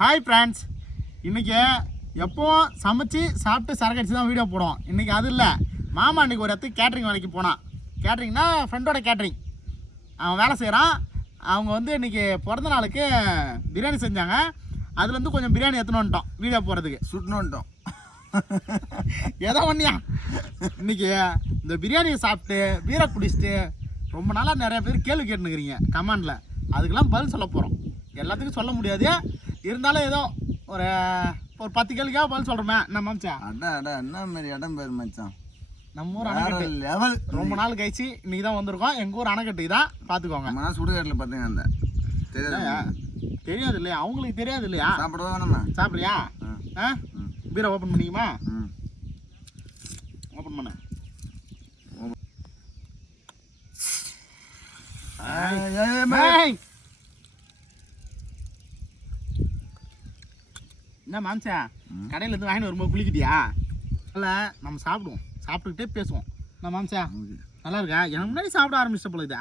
Hi friends, இன்றைக்கி எப்போவும் சமைச்சு சாப்பிட்டு சரக்கு அடிச்சு தான் வீடியோ போடுவோம். இன்றைக்கி அது இல்லை, மாமா இன்றைக்கி ஒரு இடத்துக்கு கேட்ரிங் வேலைக்கு போனான். கேட்ரிங்னா ஃப்ரெண்டோட கேட்ரிங். அவன் வேலை செய்கிறான். அவங்க வந்து இன்றைக்கி பிறந்த நாளுக்கு பிரியாணி செஞ்சாங்க. அதுலேருந்து கொஞ்சம் பிரியாணி எடுத்துன்னு வந்துட்டோம் வீடியோ போகிறதுக்கு. சுட்டுன்னு வந்துட்டோம். ஏதோ ஒன்றியா இன்றைக்கி இந்த பிரியாணியை சாப்பிட்டு பீரை குடிச்சிட்டு ரொம்ப நாளாக நிறைய பேர் கேள்வி கேட்டுனுக்கிறீங்க கமெண்டில். அதுக்கெல்லாம் பதில் சொல்ல போகிறோம். எல்லாத்துக்கும் சொல்ல முடியாது, இருந்தாலும் ஏதோ ஒரு 10 கேள்விக்காக பதில் சொல்கிறோமே. என்ன மச்சான்? என்ன மாதிரி இடம் பேர் மச்சான்? நம்ம ஊர் அணைக்கட்டு லெவல். ரொம்ப நாள் கழிச்சு இன்னைக்கு தான் வந்திருக்கோம். எங்கள் ஊர் அணைக்கட்டு தான், பார்த்துக்கோங்க. நான் சுடுகாட்டில் பார்த்தீங்க அந்த தெரியாது இல்லையா? அவங்களுக்கு தெரியாது இல்லையா? சாப்பிடுவா வேணாமா? சாப்பிட்றியா? பீரை ஓப்பன் பண்ணிக்குமா? ஓப்பன் பண்ண. என்ன மாம்சா, கடையிலேருந்து வாங்கிட்டு வரும்போது குளிக்கிட்டியா? இல்லை, நம்ம சாப்பிடுவோம், சாப்பிட்டுக்கிட்டே பேசுவோம். என்ன மாம்சா, நல்லா இருக்கா? எனக்கு முன்னாடி சாப்பிட ஆரம்பிச்சிட்ட போல இது.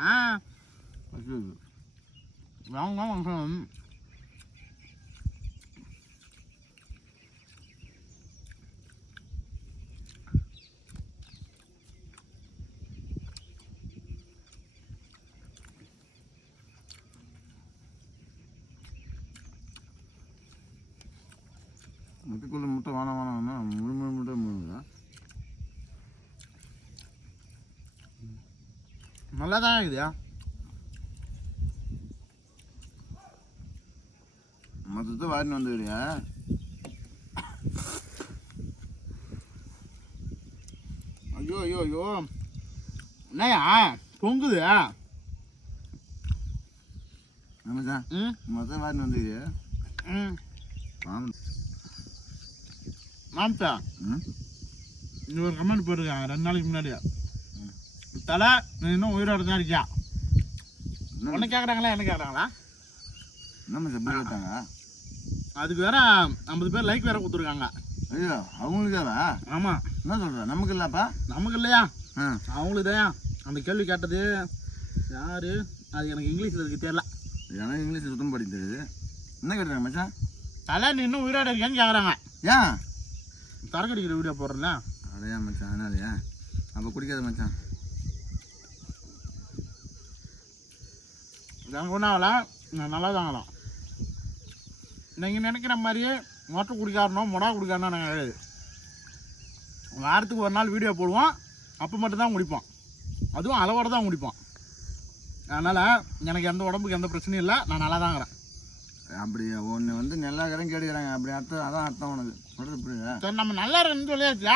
வாங்க வாங்க. முட்டைக்குள்ள முட்டை வேணாம்னா முழு முட்டை முழுதா? நல்லா தான் இருக்குதா? மொத்தத்தை வாரின்னு வந்துடுறியா? ஐயோ ஐயோ ஐயோ, என்னையா பொங்குது? ஆமாச்சா, மொத்தம் வாரின்னு வந்துடுறியா? மாம்சா, நீ ஒரு கமெண்ட் போட்டிருக்காங்க 2 நாளைக்கு முன்னாடி. தலை, நீ இன்னும் உயிரோட தான் இருக்கியா? ஒன்று கேட்குறாங்களா, என்ன கேட்குறாங்களா? என்ன எப்படி கேட்டாங்க? அதுக்கு வேற 50 பேர் லைக் வேற கொடுத்துருக்காங்க. ஐயோ, அவங்களுக்காவா? ஆமாம். என்ன சொல்கிற? நமக்கு இல்லைப்பா? நமக்கு இல்லையா, அவங்களுக்கு தான். அந்த கேள்வி கேட்டது யாரு? அது எனக்கு இங்கிலீஷில் இருக்கு, தெரியல. எனக்கு இங்கிலீஷ் சுத்தம் படிக்க தெரியுது. என்ன கேட்டுறாங்க மச்சான்? தலை, நீ இன்னும் உயிரோட இருக்கியான்னு கேட்குறாங்க. ஏன் சரக்கு அடிக்கிற வீடியோ போடுறேன்ல, அடையா மச்சான்? அதனாலயா? அப்போ குடிக்காத மச்சான். எனக்கு ஒன்றும் ஆகலை, நான் நல்லா தாங்கலாம். நீங்கள் நினைக்கிற மாதிரியே மொட்டை குடிக்காரனோ மொடா குடிக்காரனோ நாங்கள் கிடையாது. வாரத்துக்கு ஒரு நாள் வீடியோ போடுவோம், அப்போ மட்டும்தான் குடிப்போம். அதுவும் அளவோடு தான் குடிப்போம். அதனால் எனக்கு எந்த உடம்புக்கு எந்த பிரச்சனையும் இல்லை, நான் நல்லா தாங்கிறேன். அப்படி ஒன்று வந்து நல்லா கடன் கேட்டுக்கிறாங்க, அப்படி அர்த்தம். அதான் அர்த்தம் உனக்கு சொல்கிறது புரியுதா? சரி, நம்ம நல்லா இருக்குன்னு சொல்லியாச்சா?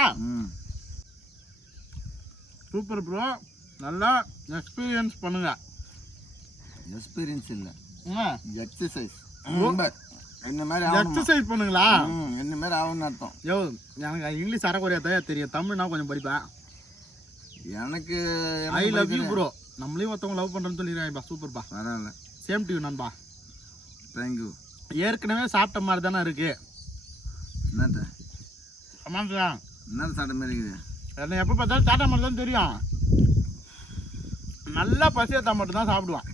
சூப்பர் ப்ரோ, நல்லா எக்ஸ்பீரியன்ஸ் பண்ணுங்க. எக்ஸ்பீரியன்ஸ் இல்லை, எக்ஸசைஸ். என்ன மாதிரி எக்ஸசைஸ் பண்ணுங்களா? என்ன மாதிரி ஆகும்னு அர்த்தம். யோ, எனக்கு இங்கிலீஷ் அரைக்குறையா தெரியும், தமிழ்னா கொஞ்சம் படிப்பேன். எனக்கு ஐ லவ் யூ ப்ரோ. நம்மளையும் ஒருத்தவங்க லவ் பண்ணுறேன்னு சொல்லிடுறாங்கப்பா. சூப்பர்ப்பா, பரவாயில்ல. சேம் டு யூ நண்பா. தேங்க்யூ. ஏற்கனவே சாப்பிட்ட மாதிரி தானே இருக்கு. என்னத்த ஆமாம்ப்பா, என்னத்த சாப்பிட்ட மாதிரி இருக்குது? என்ன எப்போ பார்த்தாலும் சாப்பிட்ட மாதிரி தான் தெரியும். நல்லா பசி எடுத்தா மட்டும் தான் சாப்பிடுவான்,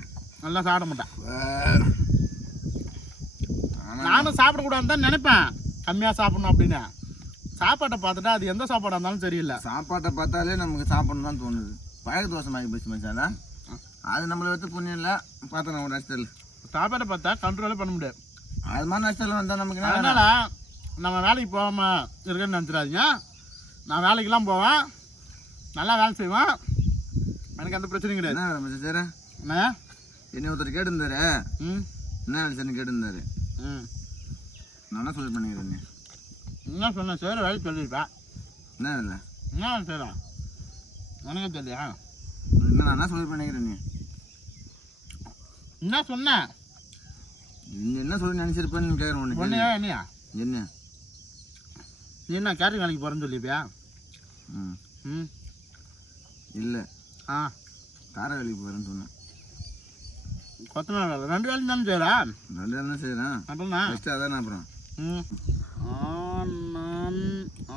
நல்லா சாப்பிட மாட்டேன். நானும் சாப்பிடக்கூடாதுன்னு தான் நினைப்பேன், கம்மியாக சாப்பிடணும் அப்படின்னு. சாப்பாட்டை பார்த்துட்டா அது எந்த சாப்பாடாக இருந்தாலும் சரியில்லை. சாப்பாட்டை பார்த்தாலே நமக்கு சாப்பிடணும் தான் தோணுது. பழக்க தோசமாகி போச்சு மச்சானா. அது நம்மளை வச்சு புண்ணியம் இல்லை. பார்த்தோம் நம்ம நஷ்டம். சாப்பாட்டை பார்த்தா கண்ட்ரோலே பண்ண முடியாது. அது மாதிரி நஷ்டம் வந்தால் நமக்கு. அதனால் நம்ம வேலைக்கு போகாமல் இருக்கேன்னு நினச்சிடாதீங்க. நான் வேலைக்கெல்லாம் போவேன், நல்லா வேலை செய்வேன், எனக்கு எந்த பிரச்சனையும் கிடையாது. என்ன வேலை மச்சான் சார்? என்ன என்னை ஒருத்தர் கேட்டிருந்தாரு, என்ன வேலை சார்னு கேட்டிருந்தாரு. நான் என்ன சொல்லி பண்ணிக்கிறேன்? நீ என்ன சொன்னேன் சார்? வேலை சொல்லியிருப்பேன். என்ன வேலை? என்ன வேலை செய்யலாம் எனக்கு தெரியலையா? என்ன நான் என்ன சொல்லி பண்ணிக்கிறேன்? நீ என்ன சொன்னேன்? நீ என்ன சொல்லி நினச்சிருப்பேன்னு கேட்குறேன். ஒன்றையா என்னையா? என்ன நீ என்ன கேட்டரிங் வேலைக்கு போகிறேன்னு சொல்லியிருப்பியா? இல்லை, கார வேலைக்கு போகிறேன்னு சொன்னேன். கொத்தனார் வேலை 2 வேலையும் தானே செய்கிறா? 2 வேலை தான் செய்கிறேன். அப்புறம்ண்ணா ஃபஸ்ட்டு அதானே. அப்புறம்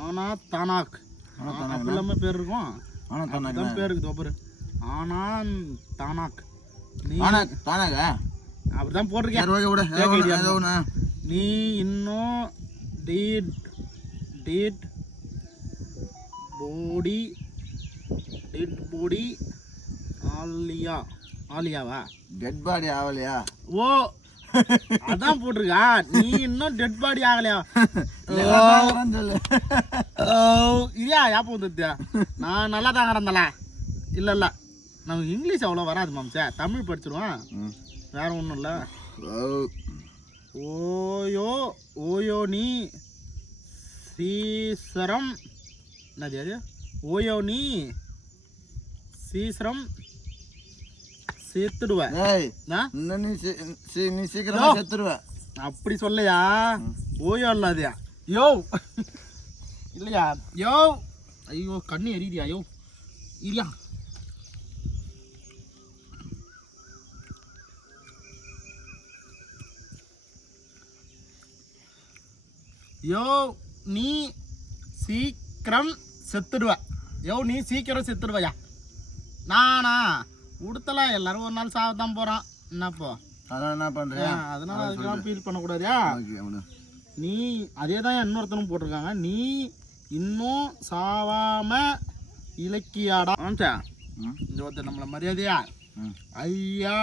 ஆனா தானாக் அப்படி இல்லாமல் பேர் இருக்கும். ஆனால் பேர் இருக்குது ஒவ்வொரு ஆனான் தானாக். நீ தானாக அப்படிதான் போட்டிருக்கேன். நீ இன்னும் டீட் போடி ஆலியாவா டெட் பாடி ஆகலையா? ஓ அதான் போட்டிருக்கா. நீ இன்னும் டெட் பாடி ஆகலையா? சொல்லு. இல்லையா யாப்ப வந்துத்தியா? நான் நல்லா தான் கிடந்தல. இல்லை நமக்கு இங்கிலீஷ் அவ்வளோ வராது மாம்சே. தமிழ் படிச்சிருவான், வேற ஒன்றும் இல்லை. ஓயோ நீ சீசரம் என்னது அது? ஓயோ நீ சீசரம் சேர்த்துடுவேன். நீ சீக்கிரமா செத்துடுவேன். அப்படி சொல்லையா? ஓயோ இல்லாதயா? யோ இல்லையா? யோ ஐயோ கண்ணு எரியுதியா? யோ இல்லையா? யோ நீ சீக்கிரம் செத்துடுவ. நீ சீக்கிரம் செத்துடுவையா? நானா உடுத்தல எல்லாரும் ஒரு நாள் சாவத்தான் போறான். என்னப்போ அதான் என்ன பண்றேன், அதனால அதுக்கெல்லாம் ஃபீல் பண்ணக்கூடாதியா? நீ அதே தான் இன்னொருத்தனும் போட்டிருக்காங்க. நீ இன்னும் சாவாம இலக்கியாடா. இந்த ஒருத்தர் நம்மள மரியாதையா ஐயா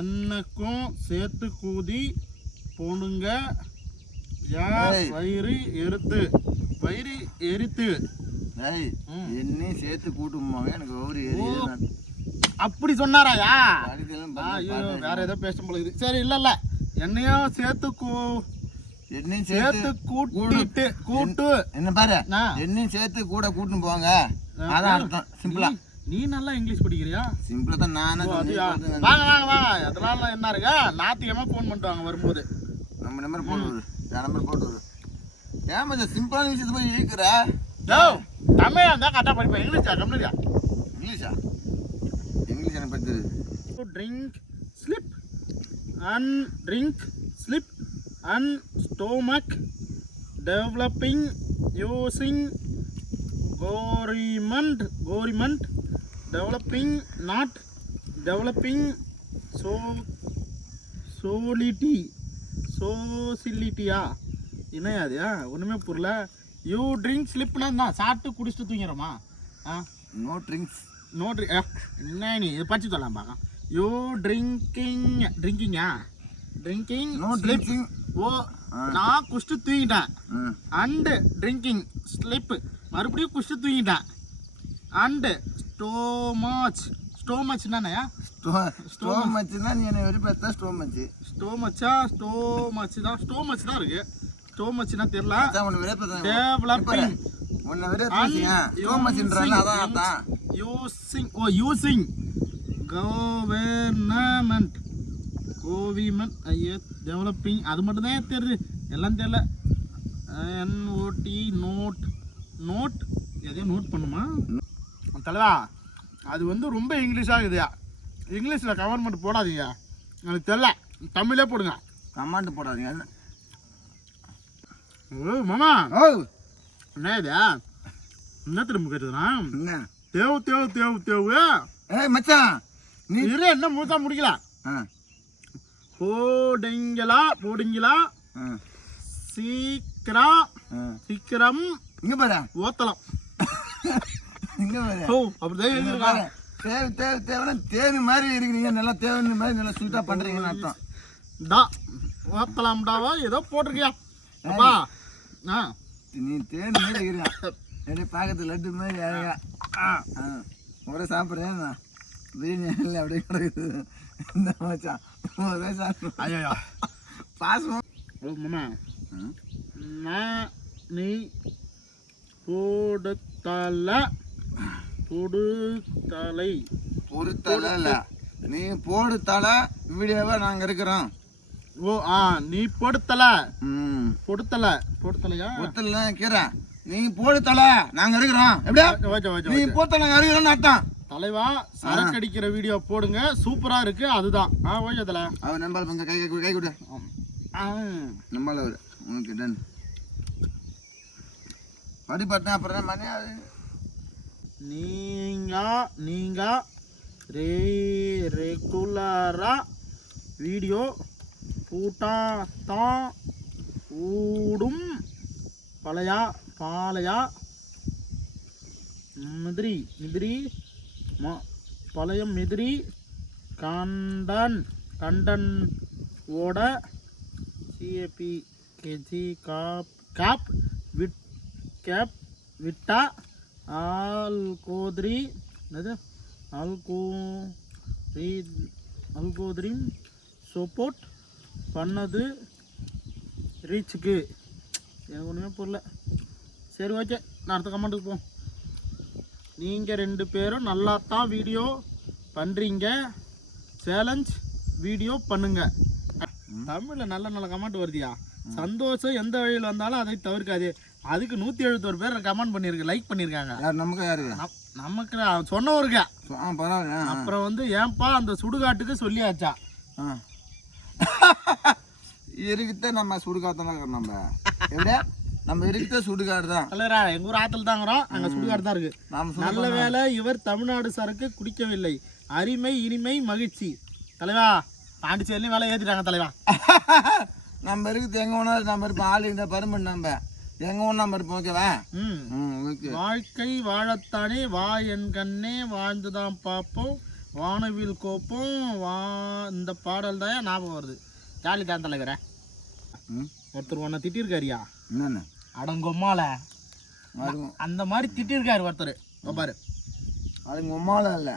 எனக்கும் சேர்த்து கூதி போனுங்க. வயிறு எரித்து என்னையும் சேர்த்து கூட்டுமாங்க. எனக்கு வயிறு அப்படி சொன்னாராயா? வேற ஏதோ பேசும் போல இது. சரி இல்ல என்னையும் சேர்த்து கூட்டு என்ன பாரு, என்னையும் சேர்த்து கூட கூட்டுன்னு போவாங்க. அதான் அர்த்தம். சிம்பிளா நீ நல்லா இங்கிலீஷ் படிக்கிறியா? சிம்பிளா தான் நானே. வாங்க அதனால என்ன இருக்கா? ஞாயிற்றுக்கிழமை ஃபோன் பண்ணிட்டு வரும்போது நம்ம நம்பர் போட்டு நம்பர் போட்டு ஏன் மச்சான் சிம்பிளான விஷயத்தை போய் இழுக்கிற? தமிழ் இருந்தா கரெக்டாக படிப்பேன். இங்கிலீஷா கம்மியா? இங்கிலீஷ் எனக்கு படித்தது. Drink sleep and stomach developing using கோரிமெண்ட் டெவலப்பிங் நாட் டெவலப்பிங் சோசிலிட்டியா என்னையாதியா? ஒன்றுமே புரியல. யூ ட்ரிங்க் ஸ்லிப்னா தான் சாப்பிட்டு குடிச்சிட்டு தூங்கிறோமா? நோ ட்ரிங்க்ஸ் என்ன நீ இதை படிச்சு சொல்லலாம் பார்க்க. யூ ட்ரிங்கிங்கா நோ ட்ரிங்கிங். ஓ நான் குடிச்சிட்டு தூங்கிட்டேன். அண்டு ட்ரிங்கிங் ஸ்லிப் மறுபடியும் குடிச்சிட்டு தூங்கிட்டேன். அண்டு ஸ்டோமச் என்னயா? ஸ்டோமச்னா நீ என்ன வெறுப்பேத்த? ஸ்டோமச் தான் இருக்கு. ஸ்டோமச்னா தெரியல. டெவலப்பிங் யூசிங் கவர்னமெண்ட் டெவலப்பிங் அது மட்டும் தான் தெரியுது, எல்லாம் தெரியல. நோட் எதையும் நோட் பண்ணுமா தலைவா? அது வந்து ரொம்ப இங்கிலீஷாக இருக்குதுயா. இங்கிலீஷில் கவர்மெண்ட் போடாதீங்க, எனக்கு தெரியல. தமிழே போடுங்க. கமாண்ட் போடாதீங்க. ஓ மாமா என்ன இது? என்ன திரும்ப கேட்டுதுண்ணா? தேவு மச்சான் நீ இரு, என்ன முழுசா முடிக்கல. போடுங்களா சீக்கிரம் இங்க பாரு ஓத்தலாம். இங்க பாரு. ஓ அப்படிதான் தேனு மாதிரி இருக்கிறீங்க. நல்லா தேவனு மாதிரி நல்லா ஸ்வீட்டா பண்றீங்கன்னு அர்த்தம். ஓத்தலாம்டாவா ஏதோ போட்டிருக்கியா? அப்பா நீ தேனு மாதிரி இருக்கிறியா? அப்படியே பார்க்கறது லட்டு மாதிரி அழகா ஒரே சாப்பிட்றேன். பிரியாணி அப்படியே கிடக்குது. இந்த மச்சான் ஐயா பாசம் மாமா. நீ பொறுத்தலை நீ போடுத்தல வீடியோவா நாங்க இருக்கிறோம். ஓ நீ பொடுத்தலையா? கீரை நீ போடுத்தல நாங்க இருக்கிறோம். எப்படியா நீ போடுத்தல நாங்க இருக்கிறோம்னு அர்த்தம். தலைவா சரக்கு அடிக்கிற வீடியோ போடுங்க, சூப்பரா இருக்கு. அதுதான் ஓய்யதல அவன் நம்பால் கொஞ்சம் கை கொடு. நம்பால் ஓகே டன் படி பார்த்தேன். அப்புறம் மணி நீங்க ரெகுலரா வீடியோ பூட்டாத்தா ஊடும் பழையா பாலையா மிதிரி பழைய மிதிரி கண்டன் ஓட சிஏபி கேஜி காப் விட்டா ஆல்கோத்ரி என்னது அல்கோத்ரி சப்போர்ட் பண்ணது ரீச்சுக்கு எனக்கு ஒன்றுமே புரியல. சரி ஓகே, நான் அடுத்த கமெண்ட்டுக்கு போவோம். நீங்கள் 2 பேரும் நல்லா தான் வீடியோ பண்ணுறீங்க, சேலஞ்ச் வீடியோ பண்ணுங்க. தமிழில் நல்ல நல்ல கமெண்ட் வருதியா. சந்தோஷம் எந்த வழியில் வந்தாலும் அதை தவிர்க்காது. அதுக்கு 171 பேர் கமெண்ட் பண்ணியிருக்கு, லைக் பண்ணியிருக்காங்க. நமக்கு சொன்னவருக்க. அப்புறம் வந்து ஏன்பா அந்த சுடுகாட்டுக்கு சொல்லியாச்சா இருக்குத நம்ம சுடுகாடு நம்ம இருக்குத சுடுகாடு தான். தலைவரா எங்கள் ஊர் ஆற்றுல தாங்கிறோம், அங்கே சுடுகாடு தான் இருக்கு. நல்ல வேலை இவர் தமிழ்நாடு சரக்கு குடிக்கவில்லை. அருமை இனிமை மகிழ்ச்சி. தலைவா பாண்டிச்சேரிலையும் வேலை ஏற்றிட்டாங்க தலைவா. நம்ம இருக்குது எங்கே ஒன்றும் நம்ம இருப்போம். ஆள் இந்த பருமன் நம்ம எங்கே ஒன்று நம்ம இருப்போம். ஓகேவா? ஓகே. வாழ்க்கை வாழத்தானே வா என் கண்ணே வாழ்ந்துதான் பார்ப்போம் வானவில் கோப்போம் இந்த பாடல் தான் ஞாபகம் வருது. ஜாலி தான் தலைவரே. ஒருத்தர் ஒன்றை திட்டிருக்காரியா என்னென்ன அடங்கொம்மால அந்த மாதிரி திட்டிருக்காரு ஒருத்தர் பாரு. அதுங்க உம்மால இல்லை,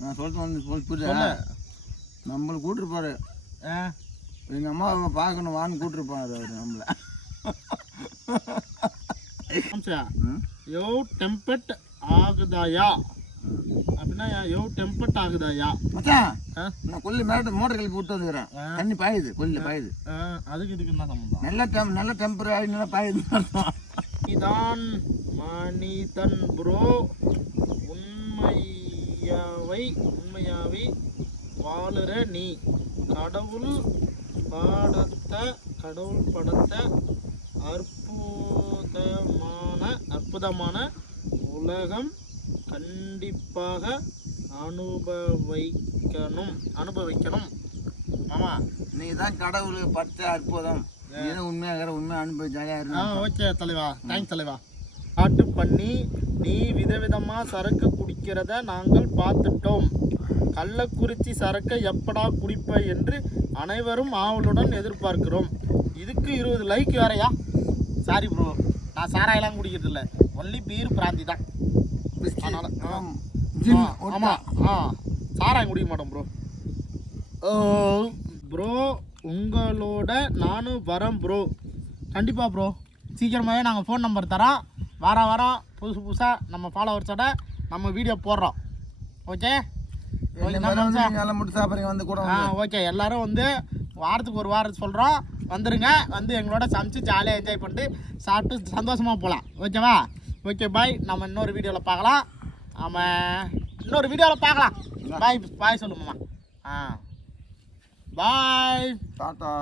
நான் சொல்லிட்டு வந்து புரியுது. நம்மளை கூட்டிருப்பாரு, எங்கள் அம்மா அவங்க பார்க்கணும் வான்னு கூட்டிருப்பாரு அவர் நம்மளை. யோ டெம்பட் ஆகுதாயா அப்படின்னா யோ டெம்பட் ஆகுதாயா மச்சான், நான் கொல்லி மேல மோட்டர் கழிப்பு விட்டு வந்துக்கிறேன். தண்ணி பாயுது, கொல்லில் பாயுது. அதுக்கு இதுக்கு என்ன சம்பந்தம்? நல்ல டெம்பரரி நல்லா பாயுது. இதான் மனிதன் ப்ரோ, உண்மையாவை வாழுற நீ. கடவுள் படத்த அற்புதமான உலகம் கண்டிப்பாக அனுபவிக்கணும். ஆமா, நீ தான் கடவுள் பட்ட அற்புதம். உண்மையாக உண்மை அனுபவி ஜாலியாக இருக்கு. ஓகே தலைவா, தேங்க்ஸ் தலைவா. பாட்டு பண்ணி நீ விதவிதமாக சரக்கு குடிக்கிறத நாங்கள் பார்த்துட்டோம். கள்ளக்குறிச்சி சரக்கை எப்படா குடிப்ப என்று அனைவரும் ஆவலுடன் எதிர்பார்க்கிறோம். இதுக்கு 20 லைக் வேறையா? சாரி ப்ரோ, நான் சாராயெல்லாம் குடிக்கிறது இல்லை, ஒன்லி பீர் பிராந்தி தான். ஆமாம் சாராயம் குடிக்க மாட்டோம் ப்ரோ. ப்ரோ உங்களோட நானும் வரேன் ப்ரோ. கண்டிப்பாக ப்ரோ, சீக்கிரமாகவே நாங்கள் ஃபோன் நம்பர் தரோம். வாரம் புதுசாக நம்ம ஃபாலோவர்ஸோட நம்ம வீடியோ போடுறோம். ஓகே மட்டும் சாப்பிட்றீங்க வந்து கூட. ஓகே, எல்லோரும் வந்து வாரத்துக்கு ஒரு வாரம் சொல்கிறோம், வந்துடுங்க. வந்து எங்களோட சமைச்சு ஜாலியாக என்ஜாய் பண்ணிட்டு சாப்பிட்டு சந்தோஷமாக போகலாம். ஓகேவா? ஓகே பாய், நம்ம இன்னொரு வீடியோவில் பார்க்கலாம். பாய் சொல்லுமாம்மா. பாய் டாட்டா.